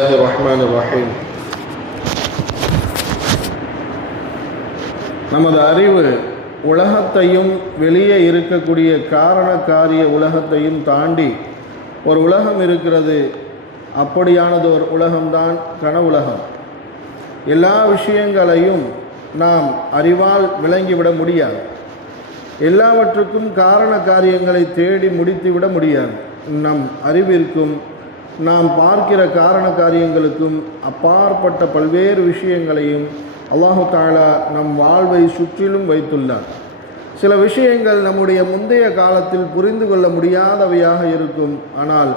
ரஹ்மானிர் நமது அறிவு உலகத்தையும் வெளியே இருக்கக்கூடிய காரண காரிய உலகத்தையும் தாண்டி ஒரு உலகம் இருக்கிறது. அப்படியானது ஒரு உலகம்தான் கனவுலகம். எல்லா விஷயங்களையும் நாம் அறிவால் விளங்கிவிட முடியாது. எல்லாவற்றுக்கும் காரண காரியங்களை தேடி முடித்துவிட முடியாது. நம் அறிவிற்கும் நாம் பார்க்கிற காரண காரியங்களுக்கும் அப்பாற்பட்ட பல்வேறு விஷயங்களையும் அல்லாஹு தஆலா நம் வாழ்வை சுற்றிலும் வைத்துள்ளார். சில விஷயங்கள் நம்முடைய முந்தைய காலத்தில் புரிந்து கொள்ள முடியாதவையாக இருக்கும். ஆனால்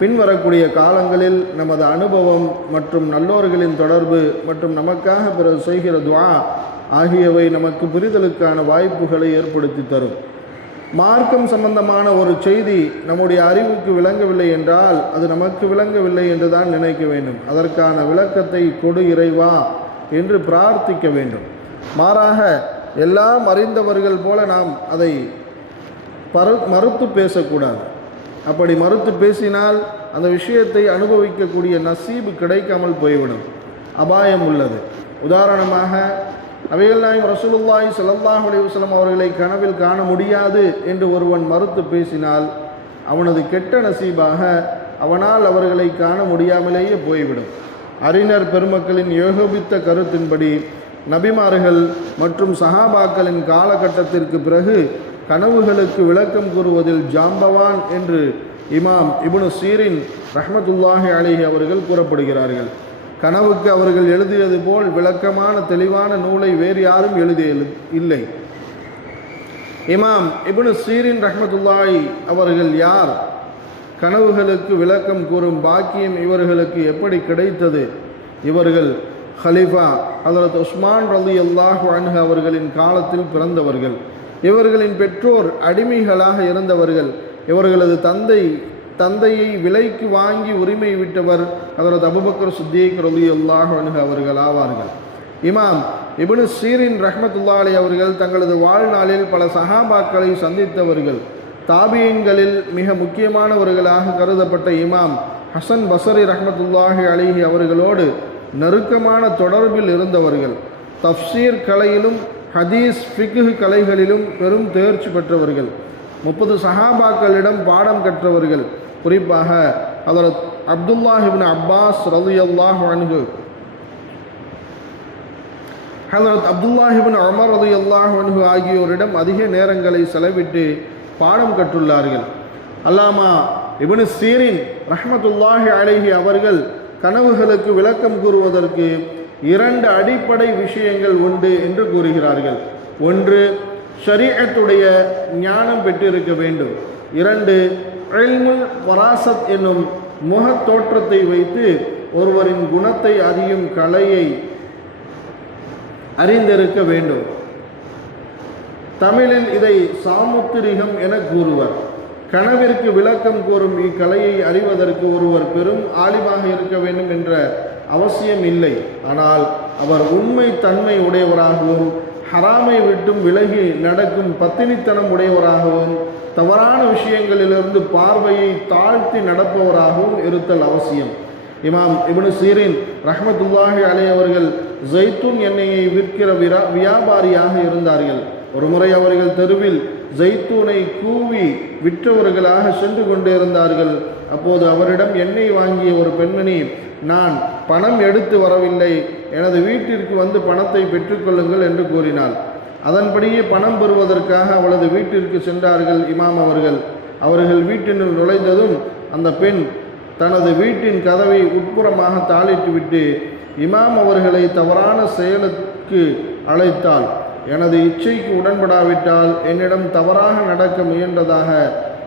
பின்வரக்கூடிய காலங்களில் நமது அனுபவம் மற்றும் நல்லோர்களின் தொடர்பு மற்றும் நமக்காக பிறகு செய்கிற துஆ ஆகியவை நமக்கு புரிதலுக்கான வாய்ப்புகளை ஏற்படுத்தி தரும். மார்க்கம் சம்பந்தமான ஒரு செய்தி நம்முடைய அறிவுக்கு விளங்கவில்லை என்றால் அது நமக்கு விளங்கவில்லை என்று தான் நினைக்க வேண்டும். அதற்கான விளக்கத்தை கொடு இறைவா என்று பிரார்த்திக்க வேண்டும். மாறாக எல்லாம் அறிந்தவர்கள் போல நாம் அதை மறுத்து பேசக்கூடாது. அப்படி மறுத்து பேசினால் அந்த விஷயத்தை அனுபவிக்கக்கூடிய நசீபு கிடைக்காமல் போய்விடும். அபாயம் உள்ளது. உதாரணமாக நபிகள் நாயகம் ரசூலுல்லாஹி ஸல்லல்லாஹு அலைஹி வஸல்லம் அவர்களை கனவில் காண முடியாது என்று ஒருவன் மறுத்து பேசினால் அவனது கெட்ட நசீபாக அவனால் அவர்களை காண முடியாமலேயே போய்விடும். அறிஞர் பெருமக்களின் ஏகோபித்த கருத்தின்படி நபிமார்கள் மற்றும் சஹாபாக்களின் காலகட்டத்திற்கு பிறகு கனவுகளுக்கு விளக்கம் கூறுவதில் ஜாம்பவான் என்று இமாம் இப்னு சீரின் ரஹ்மத்துல்லாஹி அலைஹி அவர்கள் கூறப்படுகிறார்கள். கனவுக்கு அவர்கள் எழுதியது போல் விளக்கமான தெளிவான நூலை வேறு யாரும் இல்லை. இமாம் இப்னு சீரின் ரஹ்மத்துல்லாஹி அவர்கள் யார்? கனவுகளுக்கு விளக்கம் கூறும் பாக்கியம் இவர்களுக்கு எப்படி கிடைத்தது? இவர்கள் ஹலீஃபா ஹஜ்ரத் உஸ்மான் ரலியல்லாஹு அன்ஹு அவர்களின் காலத்தில் பிறந்தவர்கள். இவர்களின் பெற்றோர் அடிமைகளாக இருந்தவர்கள். இவர்களது தந்தையை விலைக்கு வாங்கி உரிமை விட்டவர் ஹஜ்ரத் அபூபக்கர் சித்தீக் ரலியல்லாஹு அன்ஹு அவர்கள் ஆவார்கள். இமாம் இப்னு சீரின் ரஹ்மத்துல்லாஹி அலைஹி அவர்கள் தங்களது வாழ்நாளில் பல சஹாபாக்களை சந்தித்தவர்கள். தாபியீன்களில் மிக முக்கியமானவர்களாக கருதப்பட்ட இமாம் ஹசன் பஸரி ரஹ்மத்துல்லாஹி அலைஹி அவர்களோடு நெருக்கமான தொடர்பில் இருந்தவர்கள். தஃப்சீர் கலையிலும் ஹதீஸ் ஃபிக்ஹ் கலைகளிலும் பெரும் தேர்ச்சி பெற்றவர்கள். 30 சஹாபாக்களிடம் பாடம் கற்றவர்கள். குறிப்பாக ஹஜ்ரத் அப்துல்லாஹ் இப்னு அப்பாஸ் ரலியல்லாஹு அன்ஹு, ஹஜ்ரத் அப்துல்லாஹ் இப்னு உமர் ரலியல்லாஹு அன்ஹு ஆகியோரிடம் அதிக நேரங்களை செலவிட்டு பாடம் கற்றுள்ளார்கள். அல்லாமா இப்னு சீரின் ரஹ்மத்துல்லாஹி அலைஹி அவர்கள் கனவுகளுக்கு விளக்கம் கூறுவதற்கு 2 அடிப்படை விஷயங்கள் உண்டு என்று கூறுகிறார்கள். ஒன்று, ஷரீஅத்துடைய ஞானம் பெற்றிருக்க வேண்டும். 2, இல்முல் வராசத் என்னும் முக தோற்றத்தை வைத்து ஒருவரின் குணத்தை அறியும் கலையை அறிந்திருக்க வேண்டும். தமிழில் இதை சாமுத்திரிகம் என கூறுவர். கனவிற்கு விளக்கம் கூறும் இக்கலையை அறிவதற்கு ஒருவர் பெரும் ஆலிமாக இருக்க வேண்டும் என்ற அவசியம் இல்லை. ஆனால் அவர் உண்மை தன்மை உடையவராகவும் ஹராமை விட்டும் விலகி நடக்கும் பத்தினித்தனம் உடையவராகவும் தவறான விஷயங்களிலிருந்து பார்வையை தாழ்த்தி நடப்பவராகவும் இருத்தல் அவசியம். இமாம் இப்னு சீரின் ரஹ்மத்துல்லாஹி அலைஹி அவர்கள் ஜைத்தூன் எண்ணெயை விற்கிற வியாபாரியாக இருந்தார்கள். ஒருமுறை அவர்கள் தெருவில் ஜைத்தூனை கூவி விற்றவர்களாக சென்று கொண்டிருந்தார்கள். அப்போது அவரிடம் எண்ணெய் வாங்கிய ஒரு பெண்மணி, நான் பணம் எடுத்து வரவில்லை, எனது வீட்டிற்கு வந்து பணத்தை பெற்றுக்கொள்ளுங்கள் என்று கூறினாள். அதன்படியே பணம் பெறுவதற்காக அவளது வீட்டிற்கு சென்றார்கள் இமாம் அவர்கள் வீட்டினுள் நுழைந்ததும் அந்த பெண் தனது வீட்டின் கதவை உட்புறமாக தாளிட்டுவிட்டு இமாம் அவர்களை தவறான செயலுக்கு அழைத்தாள். எனது இச்சைக்கு உடன்படாவிட்டால் என்னிடம் தவறாக நடக்க முயன்றதாக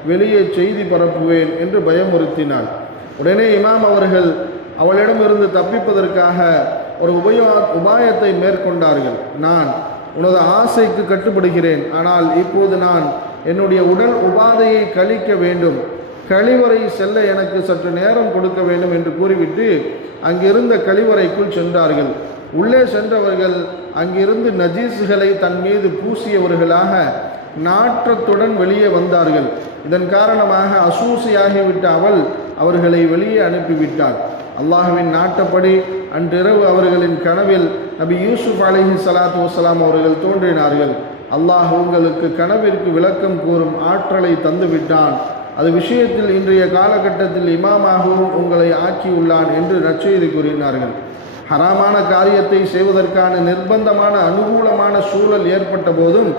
வெளியே செய்தி பரப்புவேன் என்று பயமுறுத்தினாள். உடனே இமாம் அவர்கள் அவளிடமிருந்து தப்பிப்பதற்காக ஒரு உபாயத்தை மேற்கொண்டார்கள். நான் உனது ஆசைக்கு கட்டுப்படுகிறேன், ஆனால் இப்போது நான் என்னுடைய உடல் உபாதையை கழிக்க வேண்டும், கழிவறை செல்ல எனக்கு சற்று நேரம் கொடுக்க வேண்டும் என்று கூறிவிட்டு அங்கிருந்த கழிவறைக்குள் சென்றார்கள். உள்ளே சென்றவர்கள் அங்கிருந்து நஜீஸ்களை தன் மீது பூசியவர்களாக நாற்றத்துடன் வெளியே வந்தார்கள். இதன் காரணமாக அசூசியாகிவிட்ட அவள் அவர்களை வெளியே அனுப்பிவிட்டாள். அல்லாஹ்வின் நாட்டப்படி அன்றிரவு அவர்களின் கனவில் நபி யூசுப் அலைஹிஸ்ஸலாத்து வஸ்ஸலாம் அவர்கள் தோன்றினார்கள். அல்லாஹ் உங்களுக்கு கனவிற்கு விளக்கம் கூறும் ஆற்றலை தந்துவிட்டான், அது விஷயத்தில் இன்றைய காலகட்டத்தில் இமாமாகவும் உங்களை ஆக்கியுள்ளான் என்று நற்செய்தி கூறினார்கள். ஹராமான காரியத்தை செய்வதற்கான நிர்பந்தமான அனுகூலமான சூழல் ஏற்பட்ட போதும்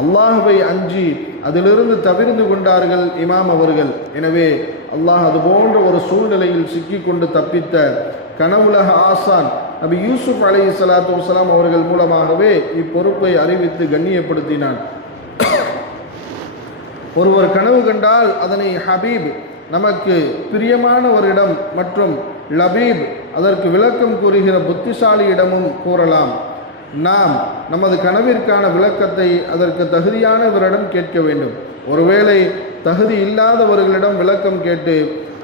அல்லாஹ்வை அஞ்சி அதிலிருந்து தவிர்ந்து கொண்டார்கள் இமாம் அவர்கள். எனவே அல்லாஹ் அதுபோன்ற ஒரு சூழ்நிலையில் சிக்கிக்கொண்டு தப்பித்த கனவுலக ஆசான் நபி யூசுப் அலைஹிஸ்ஸலாத்து வஸ்ஸலாம் அவர்கள் மூலமாகவே இப்பொறுப்பை அறிவித்து கண்ணியப்படுத்தினான். ஒருவர் கனவு கண்டால் அதனை ஹபீப், நமக்கு பிரியமானவரிடம், மற்றும் லபீப், அதற்கு விளக்கம் கூறுகிற புத்திசாலியிடமும் கூறலாம். நாம் நமது கனவிற்கான விளக்கத்தை அதற்கு தகுதியானவரிடம் கேட்க வேண்டும். ஒருவேளை தகுதி இல்லாதவர்களிடம் விளக்கம் கேட்டு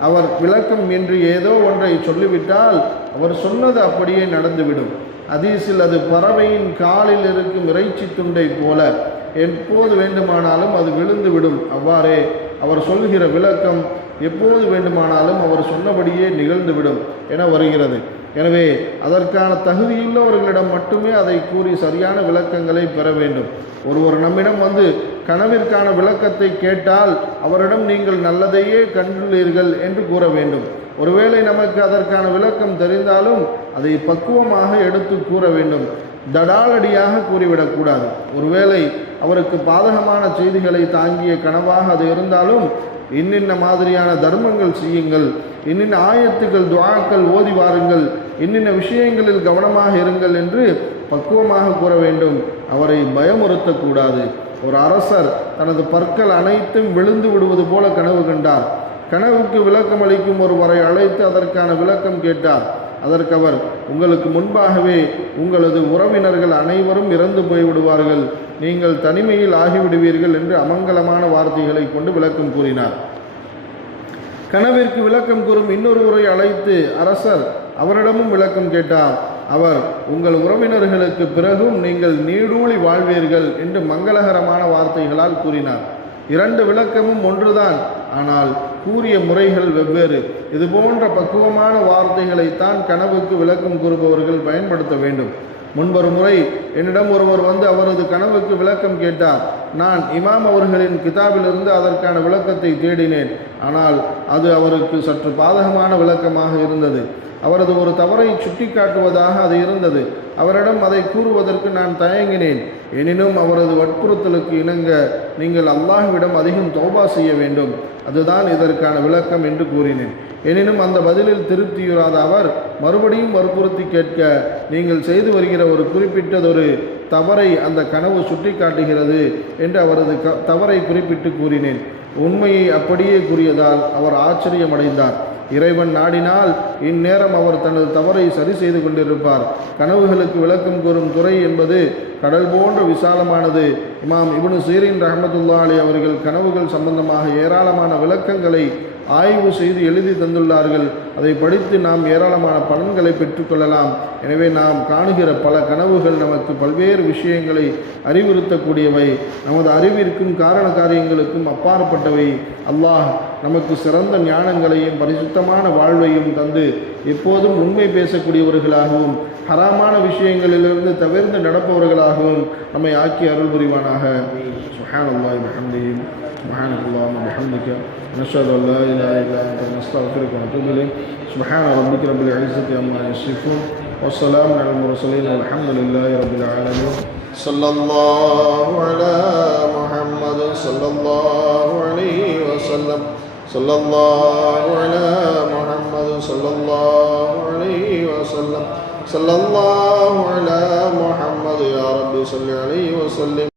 அவர் விளக்கம் என்று ஏதோ ஒன்றை சொல்லிவிட்டால் அவர் சொன்னது அப்படியே நடந்துவிடும். ஹதீஸில் அது பறவையின் காலில் இருக்கும் இறைச்சி துண்டை போல எப்போது வேண்டுமானாலும் அது விழுந்துவிடும். அவ்வாறே அவர் சொல்லுகிற விளக்கம் எப்போது வேண்டுமானாலும் அவர் சொன்னபடியே நிகழ்ந்துவிடும் என வருகிறது. எனவே அதற்கான தகுதியுள்ளவர்களிடம் மட்டுமே அதை கூறி சரியான விளக்கங்களை பெற வேண்டும். ஒருவர் நம்மிடம் வந்து கனவிற்கான விளக்கத்தை கேட்டால் அவரிடம் நீங்கள் நல்லதையே கண்டுள்ளீர்கள் என்று கூற வேண்டும். ஒருவேளை நமக்கு அதற்கான விளக்கம் தெரிந்தாலும் அதை பக்குவமாக எடுத்து கூற வேண்டும், தடாலடியாக கூறிவிடக்கூடாது. ஒருவேளை அவருக்கு பாதகமான செய்திகளை தாங்கிய கனவாக அது இருந்தாலும் இன்னின்ன மாதிரியான தர்மங்கள் செய்யுங்கள், இன்னின்ன ஆயத்துக்கள் துஆக்கள் ஓதி வாருங்கள், இன்னின்ன விஷயங்களில் கவனமாக இருங்கள் என்று பக்குவமாக கூற வேண்டும். அவரை பயமுறுத்தக்கூடாது. ஒரு அரசர் தனது பற்கள் அனைத்தும் விழுந்து விடுவது போல கனவு கண்டார். கனவுக்கு விளக்கம் அளிக்கும் ஒருவரை அழைத்து அதற்கான விளக்கம் கேட்டார். அதற்கு அவர், உங்களுக்கு முன்பாகவே உங்களது உறவினர்கள் அனைவரும் இறந்து போய்விடுவார்கள், நீங்கள் தனிமையில் ஆகிவிடுவீர்கள் என்று அமங்கலமான வார்த்தைகளை கொண்டு விளக்கம் கூறினார். கனவிற்கு விளக்கம் கூறும் இன்னொருவரை அழைத்து அரசர் அவரிடமும் விளக்கம் கேட்டார். அவர், உங்கள் உறவினர்களுக்கு பிறகும் நீங்கள் நீடூழி வாழ்வீர்கள் என்று மங்களகரமான வார்த்தைகளால் கூறினார். இரண்டு விளக்கமும் ஒன்றுதான், ஆனால் கூறிய முறைகள் வெவ்வேறு. இதுபோன்ற பக்குவமான வார்த்தைகளைத்தான் கனவுக்கு விளக்கம் கூறுபவர்கள் பயன்படுத்த வேண்டும். முன்பொரு முறை என்னிடம் ஒருவர் வந்து அவரது கனவுக்கு விளக்கம் கேட்டார். நான் இமாம் அவர்களின் கிதாபிலிருந்து அதற்கான விளக்கத்தை தேடினேன். ஆனால் அது அவருக்கு சற்று பாதகமான விளக்கமாக இருந்தது. அவரது ஒரு தவறை சுட்டி காட்டுவதாக அது இருந்தது. அவரிடம் அதை கூறுவதற்கு நான் தயங்கினேன். எனினும் அவரது வற்புறுத்தலுக்கு இணங்க நீங்கள் அல்லாஹ்விடம் அதிகம் தௌபா செய்ய வேண்டும், அதுதான் இதற்கான விளக்கம் என்று கூறினேன். எனினும் அந்த பதிலில் திருப்தியுறாத அவர் மறுபடியும் வற்புறுத்தி கேட்க, நீங்கள் செய்து வருகிற ஒரு குறிப்பிட்டதொரு தவறை அந்த கனவு சுட்டி காட்டுகிறது என்று அவரது தவறை குறிப்பிட்டு கூறினேன். உண்மையை அப்படியே கூறியதால் அவர் ஆச்சரியமடைந்தார். இறைவன் நாடினால் இந்நேரம் அவர் தனது தவறை சரி செய்து கொண்டிருப்பார். கனவுகளுக்கு விளக்கம் கூறும் துறை என்பது கடல் போன்ற விசாலமானது. இமாம் இப்னு சீரின் ரஹ்மத்துல்லாஹி அலைஹி அவர்கள் கனவுகள் சம்பந்தமாக ஏராளமான விளக்கங்களை ஆய்வு செய்து எழுதி தந்துள்ளார்கள். அதை படித்து நாம் ஏராளமான பலன்களை பெற்றுக்கொள்ளலாம். எனவே நாம் காணுகிற பல கனவுகள் நமக்கு பல்வேறு விஷயங்களை அறிவுறுத்தக்கூடியவை, நமது அறிவிற்கும் காரண காரியங்களுக்கும் அப்பாற்பட்டவை. அல்லாஹ் நமக்கு சிறந்த ஞானங்களையும் பரிசுத்தமான வாழ்வையும் தந்து எப்போதும் உண்மை பேசக்கூடியவர்களாகவும் ஹராமான விஷயங்களிலிருந்து தவிர்த்து நடப்பவர்களாகவும் நம்மை ஆக்கி அருள் புரிவானாக. சுப்ஹானல்லாஹி வபிஹம்திஹி சுப்ஹானல்லாஹி வபிஹம்திஹி நஷ்ஹது அல்லா இலாஹா இல்லா அன்த நஸ்தக்ஃபிருக வ நத்தூபு இலைக். சுப்ஹான ரப்பிக ரப்பில் இஸ்ஸத்தி அம்மா யசிஃபூன் வஸ்ஸலாமு அலல் முர்ஸலீன் வல்ஹம்துலில்லாஹி ரப்பில் ஆலமீன். ஸல்லல்லாஹு அலா முஹம்மது ஸல்லல்லாஹு அலைஹி வஸல்லம். ஸல்லல்லாஹு அலா முஹம்மது ஸல்லல்லாஹு அலைஹி வஸல்லம். ஸல்லல்லாஹு அலா முஹம்மது யா ரப்பி ஸல்லி அலைஹி வஸல்லம்.